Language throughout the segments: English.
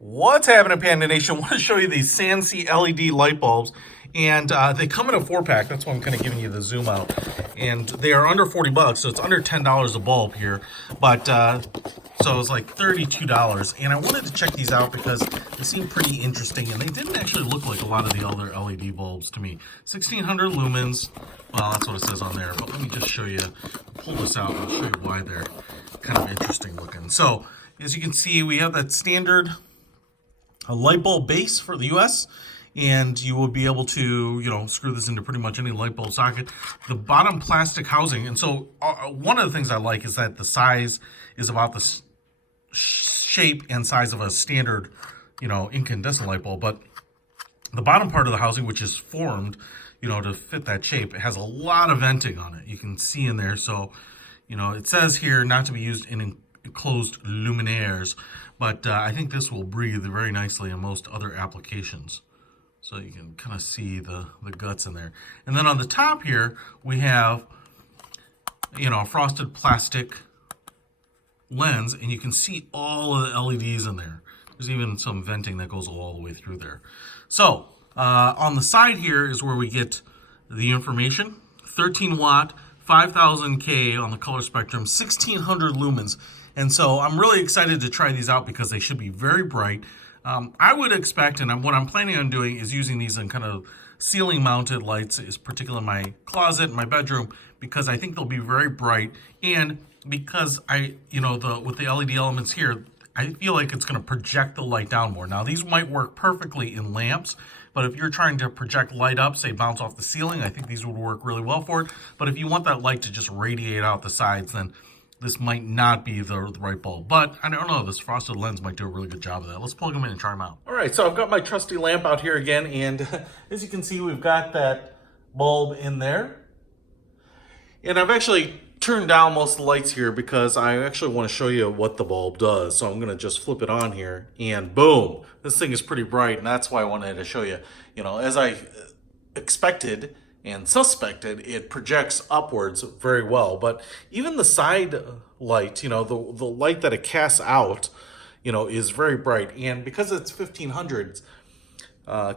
What's happening, Panda Nation? I want to show you these Sansi LED light bulbs, and they come in a 4-pack. That's why I'm kind of giving you the zoom out. And they are under 40 bucks, so it's under $10 a bulb here. But so it's like $32. And I wanted to check these out because they seem pretty interesting, and they didn't actually look like a lot of the other LED bulbs to me. 1600 lumens. Well, that's what it says on there. But let me just show you. Pull this out and I'll show you why they're kind of interesting looking. So as you can see, we have that standard a light bulb base for the US, and you will be able to, screw this into pretty much any light bulb socket. The bottom plastic housing, and so one of the things I like is that the size is about the shape and size of a standard, incandescent light bulb, but the bottom part of the housing, which is formed, to fit that shape, it has a lot of venting on it. You can see in there, so, it says here not to be used in enclosed luminaires, but I think this will breathe very nicely in most other applications. So you can kind of see the guts in there. And then on the top here, we have, a frosted plastic lens, and you can see all of the LEDs in there. There's even some venting that goes all the way through there. So on the side here is where we get the information. 13 watt, 5000 K on the color spectrum, 1600 lumens. And so I'm really excited to try these out because they should be very bright. I would expect, and what I'm planning on doing is using these in kind of ceiling mounted lights, is particularly in my closet, in my bedroom, because I think they'll be very bright. And because with the LED elements here, I feel like it's going to project the light down more. Now, these might work perfectly in lamps, but if you're trying to project light up, say bounce off the ceiling, I think these would work really well for it. But if you want that light to just radiate out the sides, then this might not be the right bulb. But I don't know, this frosted lens might do a really good job of that. Let's plug them in and try them out. All right, so I've got my trusty lamp out here again, and as you can see, we've got that bulb in there. And I've actually turned down most of the lights here because I actually want to show you what the bulb does. So I'm going to just flip it on here, and boom, this thing is pretty bright, and that's why I wanted to show you. As I expected and suspected, it projects upwards very well. But even the side light, the light that it casts out, is very bright. And because it's 1500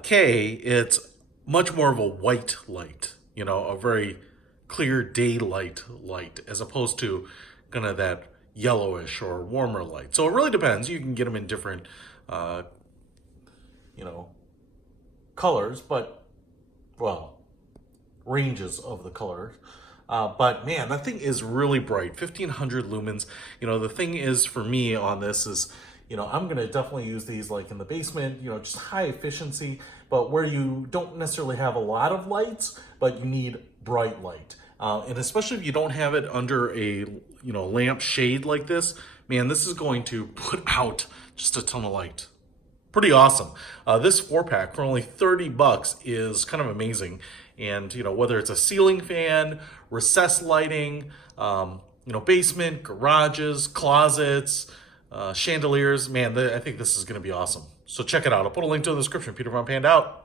K, it's much more of a white light, a very clear daylight light, as opposed to kind of that yellowish or warmer light. So it really depends. You can get them in different, colors, but, well, ranges of the colors. But man, that thing is really bright, 1500 lumens. The thing is for me on this is, I'm going to definitely use these like in the basement, just high efficiency, but where you don't necessarily have a lot of lights, but you need bright light. And especially if you don't have it under a, lamp shade like this, man, this is going to put out just a ton of light. Pretty awesome. This 4-pack for only 30 bucks is kind of amazing. And, whether it's a ceiling fan, recessed lighting, basement, garages, closets, chandeliers, man, I think this is going to be awesome. So check it out. I'll put a link to it in the description. Peter Von Panda out.